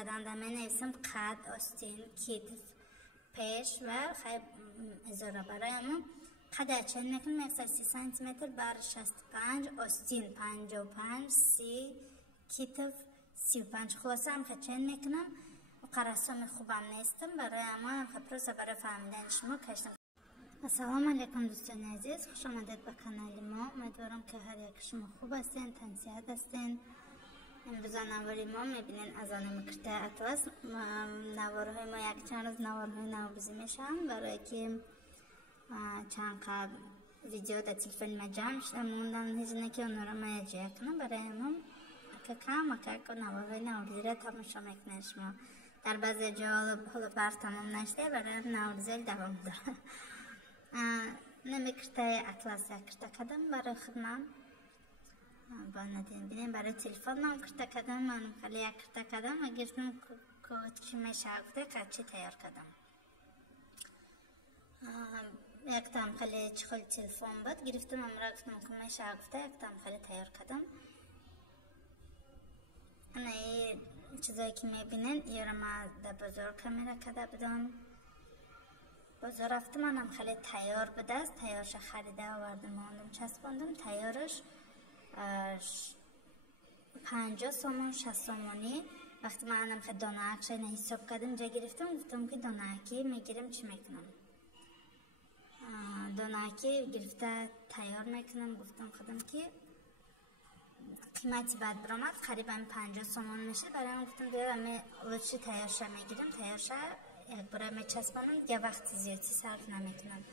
کدن من نویسم قد، آستین، کتف، پیش و خیلی ازاره برایمون قد چند میکنم 130 سانتی متر بر 65 آستین 55 30 کتف 35 خلاصه هم خیلی چند میکنم و قرصام خوبم نیستم برای اما هم خیلی پروسه برای فهمیدن شما کشتم. السلام علیکم دوستان عزیز، خوش آمدید به کانال ما. امیدوارم که هر یک شما خوب هستین، تنصیحات هستین. امروز نواری ما میبینین از آن مکرته اطلس. نوارهای ما یک چند روز نوارهای نوروزی میشن برای که چند قبل ویدیو در تلفن ما جمع شده موندن هیچ که اون رو ما اجرا کنم برای ما که کم که نوارهای نوروزی را تماشا میکنین شما. در بعضی جا حالا برف تمام نشده برای نوروزی دوام داره. نمیکرته اطلس یک کرته کدم برای خدمت با ندین بینیم برای تلفن نام کرده کدم من خیلی یک کرده کدم و گرفتم که چی میشه گفته که چی تیار کدم. یک تام خیلی چخل تلفن بود گرفتم امرا گفتم که میشه گفته یک تام خیلی تیار کدم. انا این چیزایی که میبینین این رو ما در بازار کامیرا کده بدم. بازار رفتم منم خیلی تیار بوده است، تیارش خریده آوردم آوردم چسباندم. تیارش 50 سومون 60 سومونی. وقتی منم خیلی دانه‌اکش اینه حساب کردم جا گرفتم گفتم که دانه‌اکی میگیرم چی میکنم. دانه‌اکی گرفته تیار میکنم گفتم خودم که قیمتی بعد برامد قریبا 50 سومون میشه. برای من گفتم دیگه همه لطفی تیارش میگیرم، تیارش یک برای میچسبانم دیگه وقتی زیادی صرف نمیکنم.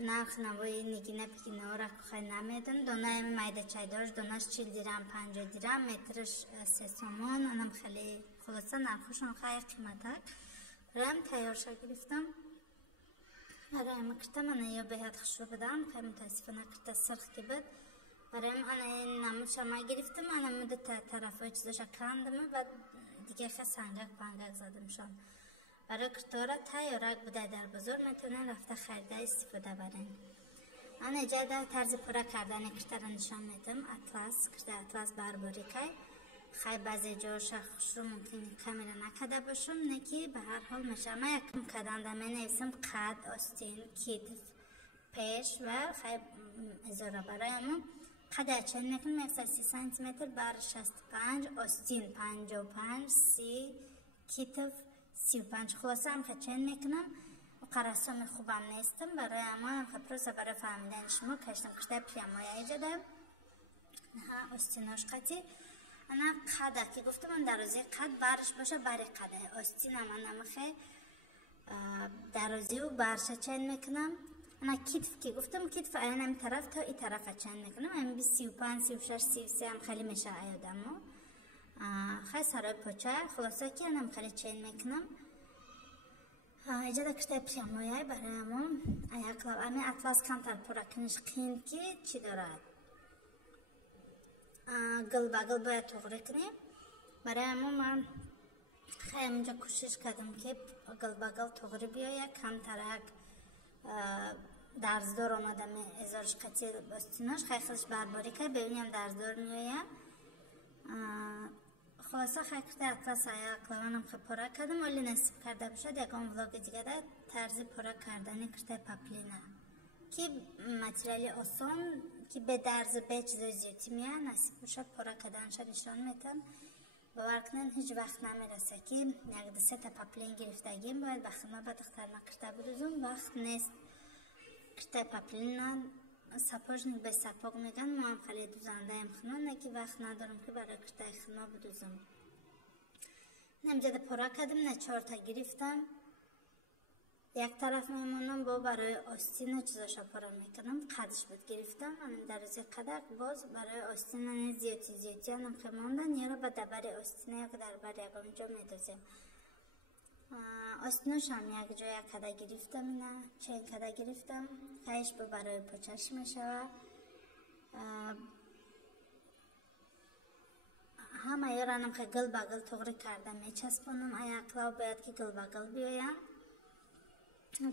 نرخ نوای نگینه پیگینه را خیلی نمیدن. دانه میده چای دارش دانهش 40 درهم 50 درهم مترش 3 سومون. انم خیلی خلاصه نرخشون خیلی قیمتک. رم تیارشا گرفتم برای ما کرده من یا بهت خوش رو بدم خیلی متاسفانه کرده سرخ که بود. برای من نمودش ما گرفتم من مدت طرفای چیزاشا کندم و دیگه خیلی سنگک پنگک زدم شان. برای کتاره تیارک بوده در بازار میتونن رفته خریده استفاده برین. من اینجا در طرز پورا کردن کتاره نشان میدم. اطلس کرده اطلس برباریکای خیلی بعضی جاش خوش رو ممکن کامیرا نکده باشم نکی به هر حال میشه. من یکم کدن در می نویسم قد، آستین، کتف، پیش و خیلی ازاره برایمون قد چند میکنم 130 سانتی متر بر 65 آستین 55 30 کتف 35 خلاصه هم خیلی چند میکنم و قرصام خوبم نیستم برای اما هم خیلی پروسه برای فهمیدن شما کشتم کرده پیامای ایجاده آستیناش قطعی انا قده که گفتم من درازی قد برش باشه برای قده آستین هم انا خیلی درازی و برش چند میکنم. انا کتف که گفتم کتف این هم طرف تا این طرف چند میکنم هم 35 36 33 هم خیلی میشه ایادم خیلی سرای پوچه خلاصه که هم خیلی چین میکنم. ایجاده کرده پیامایی برای همون ایاکلاب امی اطلاس کمتر پورا کنش قین که چی دارد گل بگل باید تغییر کنیم. برای همون من خیلی اینجا کوشش کردم که گل بگل تغییر بیاید کمتر درزدار آمده می ازارش قطعی باستیناش خیلی خیلیش برباری که ببینیم درزدار میاید. خلاصه خیلی کرده اطلاس ایاکلابانم خیلی پورا کردم ولی نصیب کرده باشد یکم ولاگ دیگه ده طرز پورا کردنی کرده پپلینه که متریالی آسان که به درز به چیزای زیادی میاد نصیب باشد پورا کردنش نشان میتم. باور کنین هیچ وقت نمیرسه که یک دسته تا پپلین گرفتگیم باید به خدمت بعد اختر نکرده بروزم وقت نیست کرده پپلین سپاجنی به سپاق میگن. ما هم خیلی دوزنده هم خنانه که وقت ندارم که برای کرده خنا بدوزم. نمیجده پورا کردم نه 4 تا گرفتم یک طرف میمونم با برای آستین چیزاشا پورا میکنم قدش بود گرفتم من درازی قدک باز برای آستین زیادی هم خماندن یا را به دبر آستین یک در بر یک اونجا میدوزیم. آستینش هم یک جای کده گرفتم اینا چین کده گرفتم خیش با برای پوچش میشه. همه یارانم که گل بگل تغییر کردم میچسبانم ایاکلا باید که گل بگل بیایم.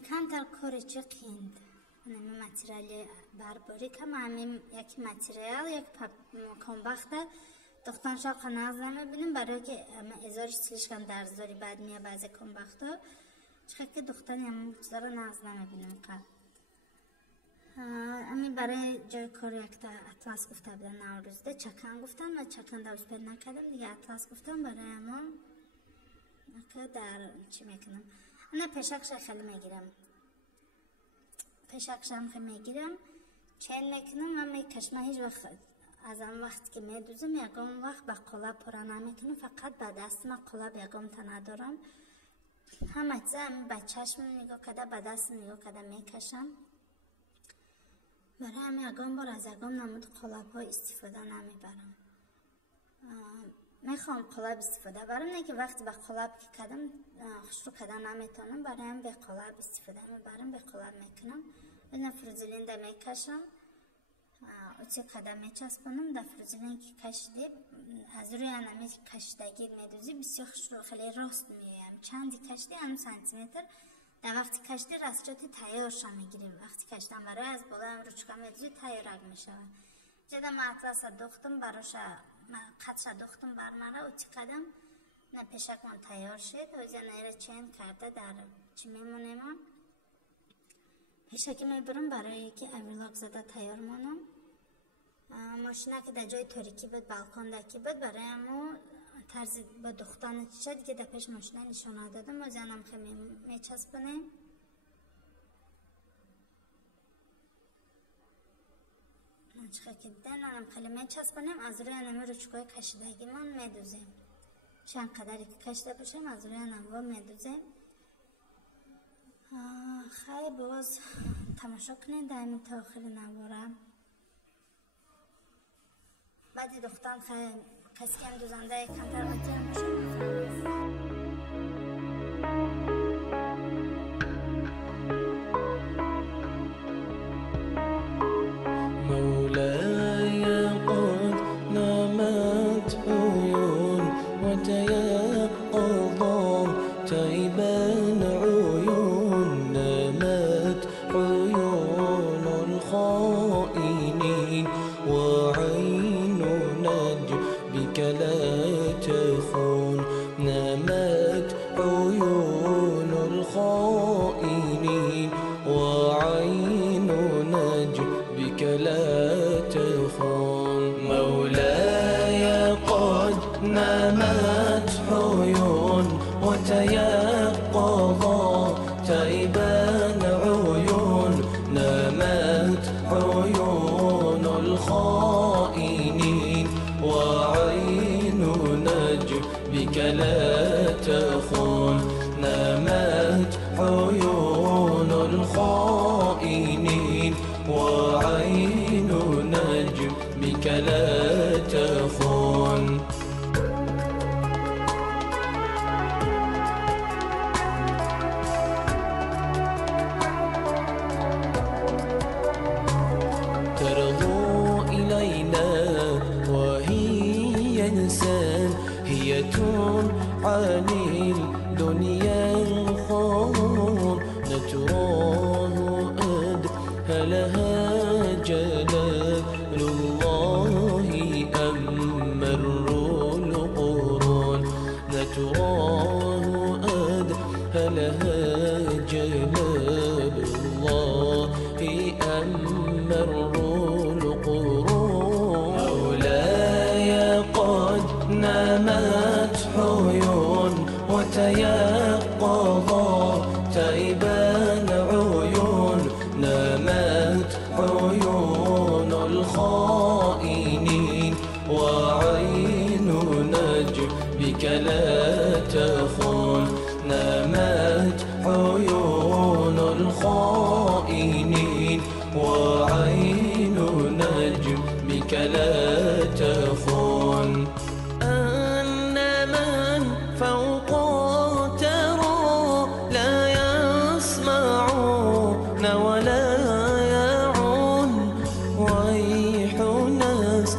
کمتر کاری چه قیند نمی متریالی برباری که همین یک متریال یک کامبخته دختان شاق نغز نمیبینیم برای که ازارش سلیشکن درزداری بعد میه بعضی کن وقتا چخه که دختان همون چیزا رو نغز نمیبینیم قبل. امی برای جای کار یک تا اطلاس گفته بودن نوروزده چکن گفتن و چکن دوست پید نکردم دیگه اطلاس گفتم برای اما که در چی میکنم انا پیشکش خیلی میگیرم پیشکشم خیلی میگیرم چین میکنم و میکشم هیچ وقت از آن وقت که میدوزم یکم وقت با قلاب پورا نمیکنم فقط با دستم قلاب یکم تا ندارم همه چیزم با چشم نگاه کده با دست نگاه کده میکشم برای همه یکم بار از یکم نمود قلاب ها استفاده نمیبرم میخوام قلاب استفاده برم نه که وقتی به قلاب که کدم خوش رو کده نمیتونم برای هم به قلاب استفاده میبرم به قلاب میکنم این فروزلین ده میکشم اوچه قدم میچسبونم در فروزلین که کشیده از روی انمی کشیدگی میدوزی بسیار خوش رو خیلی راست میایم چندی کشیده هم سانتیمتر در وقتی کشیده رستجات تیارشا میگیریم وقتی کشیدم برای از بالا هم روچکا میدوزی تیارک میشه جدا ما اطلاس دختم براش قدش دختم برماره اوچه قدم نه پیشک من تیار شد و ایزا نیره چین کرده در چی میمونیم پیشکی میبرم برای که اویلاک زده تیار مانم ماشینه که در جای تاریکی بود بالکن دکی بود برای امو طرزی با دختان چیشه دیگه در پیش ماشینه نشانه دادم و زنم خیلی میچسبنیم چخه که دنم خیلی میچسبنیم از روی انمی روچکای کشیدگی من میدوزیم چند قدری که کشیده باشیم از روی انمی میدوزیم خیلی باز تماشا کنید در این تا آخر نوارم بعدی دختان خیلی کسی که هم دوزنده کمتر وقتی هم باشم مولاي قد نامت عيون وتيقظ تيبا عيون نامت عيون الخائنين وعين نجبك لا تخون نامت عيون الخائنين وعين نجبك لا تخون مولاي قد نامت عيون وتيقظ تيبان عيون نامت عيون الخائنين وعين نجبك لا تخون نامت عيون الخائنين وعين نجبك لا تخون ترضو إلينا وهي إنسان هي عن الدنيا الخور نتراه أدهلها جلال الله أمر القرون نتراه أدهلها جلال الله أمر القرون مولاي قد نامت عيون وتيقظ تيبان عيون نامت عيون الخائنين وعين نجبك لا تخون نامت عيون الخائنين وعين نجبك لا تخون أن من فوق ترى لا يسمعون ولا يعون ويح ناس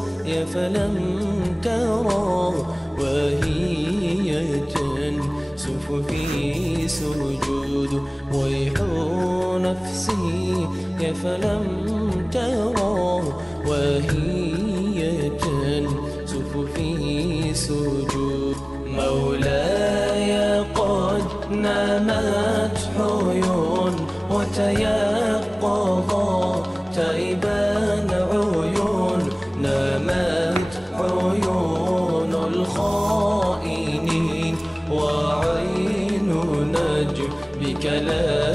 فلم ترى وهي تنسف في سجود ويح نفسي فلم ترى وهي تنسف في نامت عيون وتيقظا تائبا عيون نامت عيون الخائنين وعين نجم بكلام